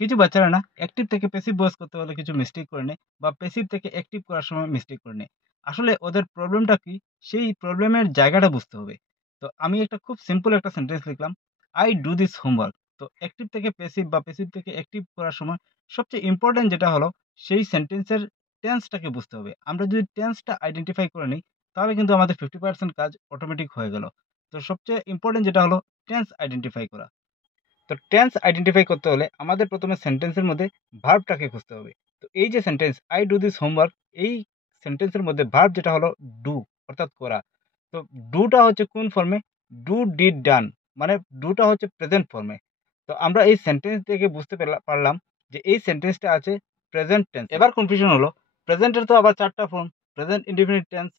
কিছু বাচ্চারা না অ্যাক্টিভ থেকে প্যাসিভ ভয়েস করতে হলে কিছু মিস্টেক করে নেয় বা প্যাসিভ থেকে অ্যাক্টিভ করার সময় মিস্টেক করে নেয়। আসলে ওদের প্রবলেমটা কি? সেই প্রবলেমের জায়গাটা বুঝতে হবে। তো আমি একটা খুব সিম্পল একটা সেন্টেন্স লিখলাম, "I do this homework"। তো অ্যাক্টিভ থেকে প্যাসিভ বা প্যাসিভ থেকে অ্যাক্টিভ করার সময় সবচেয়ে ইম্পোর্টেন্ট যেটা হলো সেই সেন্টেন্সের টেন্সটাকে বুঝতে হবে। আমরা যদি টেন্সটা আইডেন্টিফাই করে নিই তাহলে কিন্তু আমাদের 50% কাজ অটোমেটিক হয়ে গেল। তো সবচেয়ে ইম্পোর্টেন্ট যেটা হলো টেন্স আইডেন্টিফাই করা। তো টেন্স আইডেন্টিফাই করতে হলে আমাদের ১ম এ সেন্টেন্সের মধ্যে ভার্বটাকে খুঁজতে হবে। তো এই যে sentence "I do this homework" এই সেন্টেন্সের মধ্যে ভার্ব যেটা হলো ডু অর্থাৎ করা। তো ডুটা হচ্ছে কোন ফর্মে? ডু, ডিড, ডান মানে ডুটা হচ্ছে প্রেজেন্ট ফর্মে। তো আমরা এই সেন্টেন্স থেকে বুঝতে পারলাম যে এই সেন্টেন্সটা আছে প্রেজেন্ট টেন্স। এবার কনফিউশন হলো প্রেজেন্টের তো আবার ৪ টা form. Present indefinite tense,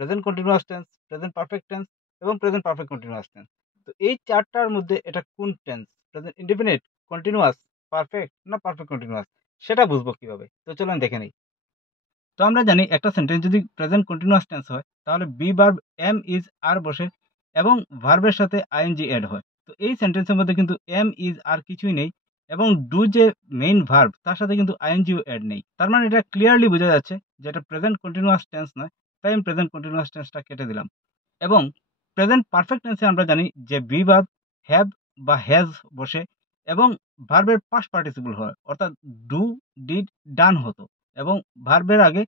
present continuous tense, present perfect tense এবং প্রেজেন্ট পারফেক্ট কন্টিনিউয়াস টেন্স। তো এই ৪ টার মধ্যে এটা কোন tense? Present indefinite, continuous, perfect না পারফেক্ট কন্টিনিউয়াস সেটা বুঝবো কিভাবে? তো চলুন দেখে নেই। তো আমরা জানি একটা সেন্টেন্স যদি প্রেজেন্ট কন্টিনিউয়াস টেন্স হয় তাহলে বি ভার্ব এম ইজ আর বসে এবং ভার্বের সাথে আইএনজি এড হয়। তো এই সেন্টেন্সের মধ্যে কিন্তু এম ইজ আর কিছুই নেই এবং ডু যে মেইন ভার্ব তার সাথে কিন্তু আইএনজিও এড নেই। তার মানে এটা ক্লিয়ারলি বোঝা যাচ্ছে যে এটা প্রেজেন্ট কন্টিনিউয়াস টেন্স নয়। তাই আমি প্রেজেন্ট কন্টিনিউয়াস টেন্সটা কেটে দিলাম। এবং প্রেজেন্ট পারফেক্ট টেন্সে আমরা জানি যে বি ভার্ব হ্যাভ বা হ্যাজ বসে এবং ভার্বের পাস্ট পার্টিসিপল হয় অর্থাৎ ডু, ডিড, ডান হতো এবং ভার্বের আগে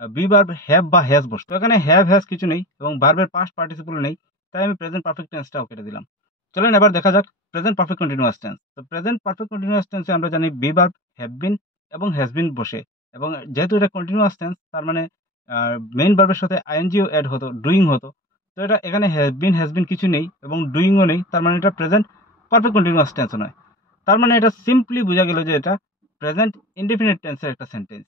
বি ভার্ব হ্যাভ বা হ্যাজ বসতো। এখানে হ্যাভ হ্যাজ কিছু নেই এবং ভার্বের পাস্ট পার্টিসিপল নেই। তাই আমি প্রেজেন্ট পারফেক্ট টেন্সটাও কেটে দিলাম। চলেন এবার দেখা যাক প্রেজেন্ট পারফেক্ট কন্টিনিউয়াস টেন্স। তো প্রেজেন্ট পারফেক্ট কন্টিনিউয়াস টেন্সে আমরা জানি বি ভার্ব হ্যাভ বিন এবং হ্যাজ বিন বসে এবং যেহেতু এটা কন্টিনিউয়াস টেন্স তার মানে মেইন ভার্বের সাথে আইএনজিও এড হতো, ডুইং হতো। তো এটা এখানে হ্যাজ বিন কিছু নেই এবং ডুইংও নেই। তার মানে এটা প্রেজেন্ট পারফেক্ট কন্টিনিউয়াস টেন্সও নয়। তার মানে এটা সিম্পলি বোঝা গেল যে এটা প্রেজেন্ট ইনডিফিনিট টেন্সের একটা সেন্টেন্স।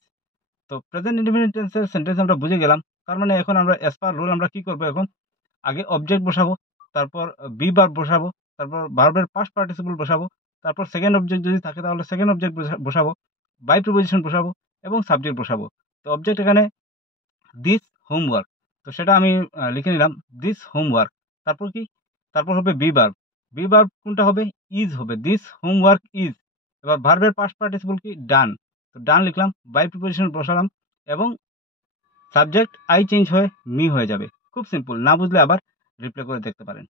তো প্রেজেন্ট ইনডিফিনিট টেন্সের সেন্টেন্স আমরা বুঝে গেলাম। তার মানে এখন আমরা অ্যাজ পার রুল আমরা কি করব এখন? আগে অবজেক্ট বসাবো, তারপর বি ভার্ব বসাবো, তারপর ভার্বের পাস্ট পার্টিসিপল বসাবো, তারপর সেকেন্ড অবজেক্ট যদি থাকে তাহলে সেকেন্ড অবজেক্ট বসাবো, বাই প্রিপোজিশন বসাবো এবং সাবজেক্ট বসাবো। তো অবজেক্ট এখানে দিস হোমওয়ার্ক। তো সেটা আমি লিখে নিলাম দিস হোমওয়ার্ক। তারপর কি? তারপর হবে বি ভার্ব। বি ভার্ব কোনটা হবে? ইজ হবে। This homework is. এবার ভার্বের পাস্ট পার্টিসিপল কি? ডান। তো ডান লিখলাম, বাই প্রিপোজিশন বসালাম এবং সাবজেক্ট আই চেঞ্জ হয়ে মি হয়ে যাবে। খুব সিম্পল। না বুঝলে আবার রিপ্লে করে দেখতে পারেন।